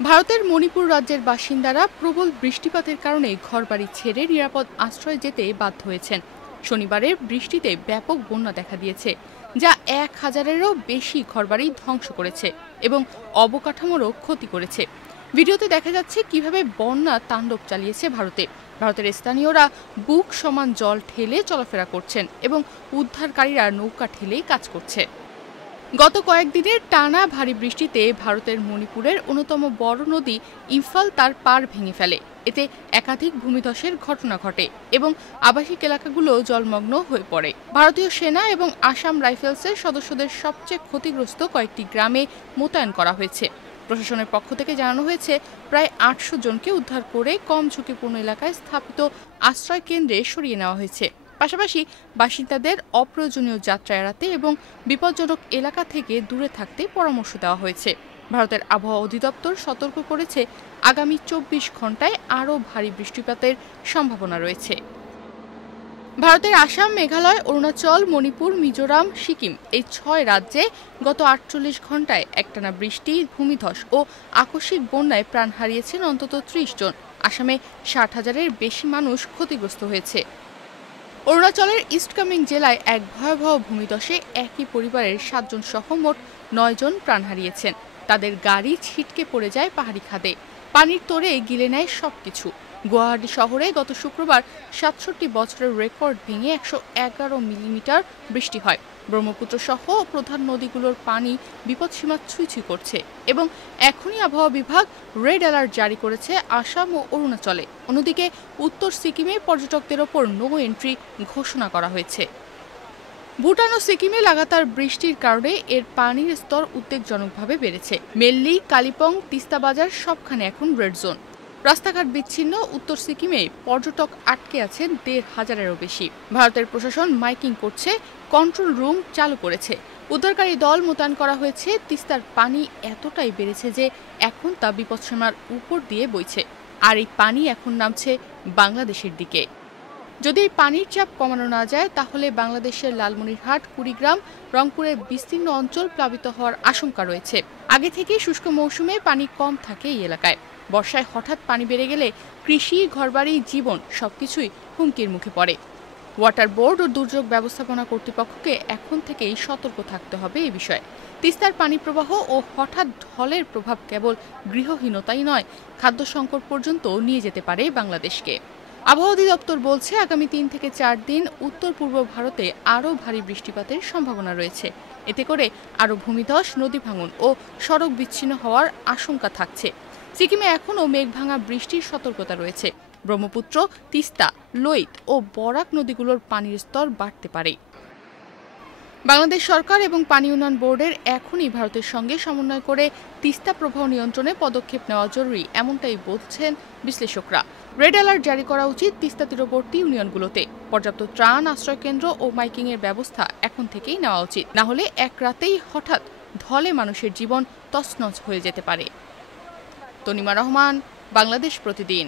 ভারতের মণিপুর রাজ্যের বাসিন্দারা প্রবল বৃষ্টিপাতের কারণে ঘরবাড়ি ছেড়ে নিরাপদ আশ্রয়ে যেতে বাধ্য হয়েছেন। শনিবারের বৃষ্টিতে ব্যাপক বন্যা দেখা দিয়েছে, যা ১,০০০-এরও বেশি ঘরবাড়ি ধ্বংস করেছে এবং অবকাঠামোরও ক্ষতি করেছে। ভিডিওতে দেখা যাচ্ছে কিভাবে বন্যা তাণ্ডব চালিয়েছে ভারতের স্থানীয়রা বুক সমান জল ঠেলে চলাফেরা করছেন এবং উদ্ধারকারীরা নৌকা ঠেলেই কাজ করছে। গত কয়েকদিনের টানা ভারী বৃষ্টিতে ভারতের মণিপুরের অন্যতম বড় নদী ইম্ফল তার পাড় ভেঙে ফেলে। এতে একাধিক ভূমিধসের ঘটনা ঘটে এবং আবাসিক এলাকাগুলো জলমগ্ন হয়ে পড়ে। ভারতীয় সেনা এবং আসাম রাইফেলসের সদস্যদের সবচেয়ে ক্ষতিগ্রস্ত কয়েকটি গ্রামে মোতায়েন করা হয়েছে। প্রশাসনের পক্ষ থেকে জানানো হয়েছে, প্রায় ৮০০ জনকে উদ্ধার করে কম ঝুঁকিপূর্ণ এলাকায় স্থাপিত আশ্রয় কেন্দ্রে সরিয়ে নেওয়া হয়েছে। পাশাপাশি বাসিন্দাদের অপ্রয়োজনীয় যাত্রা এড়াতে এবং বিপজ্জনক এলাকা থেকে দূরে থাকতে পরামর্শ দেওয়া হয়েছে। ভারতের আবহাওয়া অধিদপ্তর সতর্ক করেছে, আগামী ২৪ ঘন্টায় আরও ভারী বৃষ্টিপাতের সম্ভাবনা রয়েছে। ভারতের আসাম, মেঘালয়, অরুণাচল, মণিপুর, মিজোরাম, সিকিম এই ৬ রাজ্যে গত ৪৮ ঘন্টায় একটানা বৃষ্টি, ভূমিধস ও আকস্মিক বন্যায় প্রাণ হারিয়েছেন অন্তত ৩০ জন। আসামে ৬০,০০০-এর বেশি মানুষ ক্ষতিগ্রস্ত হয়েছে। অরুণাচলের ইস্টকামেং জেলায় এক ভয়াবহ ভূমিধসে একই পরিবারের ৭ জন সহ মোট ৯ জন প্রাণ হারিয়েছেন। তাদের গাড়ি ছিটকে পড়ে যায় পাহাড়ি খাদে, পানির তোড়ে গিলে নেয় সবকিছু। গুয়াহাটি শহরে গত শুক্রবার ৬৭ বছরের রেকর্ড ভেঙে ১১১ মিলিমিটার বৃষ্টি হয়। ব্রহ্মপুত্র সহ প্রধান নদীগুলোর পানি বিপদসীমা ছুঁই করছে এবং এখনই আবহাওয়া বিভাগ রেড অ্যালার্ট জারি করেছে আসাম ও অরুণাচলে। অন্যদিকে উত্তর সিকিমে পর্যটকদের ওপর নো এন্ট্রি ঘোষণা করা হয়েছে। ভুটান ও সিকিমে লাগাতার বৃষ্টির কারণে এর পানির স্তর উদ্বেগজনকভাবে বেড়েছে। মেল্লি, কালিম্পং, তিস্তা বাজার সবখানে এখন রেড জোন। রাস্তাঘাট বিচ্ছিন্ন। উত্তর সিকিমে পর্যটক আটকে আছেন ১৫০০-এরও বেশি। ভারতের প্রশাসন মাইকিং করছে, কন্ট্রোল রুম চালু করেছে, উদ্ধারকারী দল মোতায়েন করা হয়েছে। তিস্তার পানি এতটাই বেড়েছে যে এখন তা বিপদসীমার উপর দিয়ে বইছে, আর এই পানি এখন নামছে বাংলাদেশের দিকে। যদি এই পানির চাপ কমানো না যায়, তাহলে বাংলাদেশের লালমনিরহাট, কুড়িগ্রাম, রংপুরের বিস্তীর্ণ অঞ্চল প্লাবিত হওয়ার আশঙ্কা রয়েছে। আগে থেকেই শুষ্ক মৌসুমে পানি কম থাকে এই এলাকায়। বর্ষায় হঠাৎ পানি বেড়ে গেলে কৃষি, ঘরবাড়ি, জীবন সবকিছুই হুমকির মুখে পড়ে। ওয়াটার বোর্ড ও দুর্যোগ ব্যবস্থাপনা কর্তৃপক্ষকে এখন থেকেই সতর্ক থাকতে হবে এই বিষয়ে। তিস্তার পানি প্রবাহ ও হঠাৎ ঢলের প্রভাব কেবল গৃহহীনতাই নয়, খাদ্য সংকট পর্যন্ত নিয়ে যেতে পারে বাংলাদেশকে। আবহাওয়া অধিদপ্তর বলছে, আগামী ৩ থেকে ৪ দিন উত্তর পূর্ব ভারতে আরও ভারী বৃষ্টিপাতের সম্ভাবনা রয়েছে। এতে করে আরও ভূমিধস, নদী ভাঙন ও সড়ক বিচ্ছিন্ন হওয়ার আশঙ্কা থাকছে। সিকিমে এখনও মেঘভাঙা বৃষ্টির সতর্কতা রয়েছে। ব্রহ্মপুত্র, তিস্তা, লোহিত ও বরাক নদীগুলোর পানির স্তর বাড়তে পারে। বাংলাদেশ সরকার এবং পানি উন্নয়ন বোর্ডের এখনই ভারতের সঙ্গে সমন্বয় করে তিস্তা প্রবাহ নিয়ন্ত্রণে পদক্ষেপ নেওয়া জরুরি, এমনটাই বলছেন বিশ্লেষকরা। রেড অ্যালার্ট জারি করা উচিত তিস্তা তীরবর্তী ইউনিয়নগুলোতে। পর্যাপ্ত ত্রাণ, আশ্রয়কেন্দ্র ও মাইকিংয়ের ব্যবস্থা এখন থেকেই নেওয়া উচিত। না হলে এক রাতেই হঠাৎ ঢলে মানুষের জীবন তছনছ হয়ে যেতে পারে। তনিমা রহমান, বাংলাদেশ প্রতিদিন।